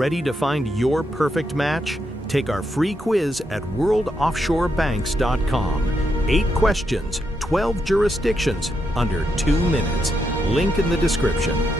Ready to find your perfect match? Take our free quiz at worldoffshorebanks.com. 8 questions, 12 jurisdictions, under 2 minutes. Link in the description.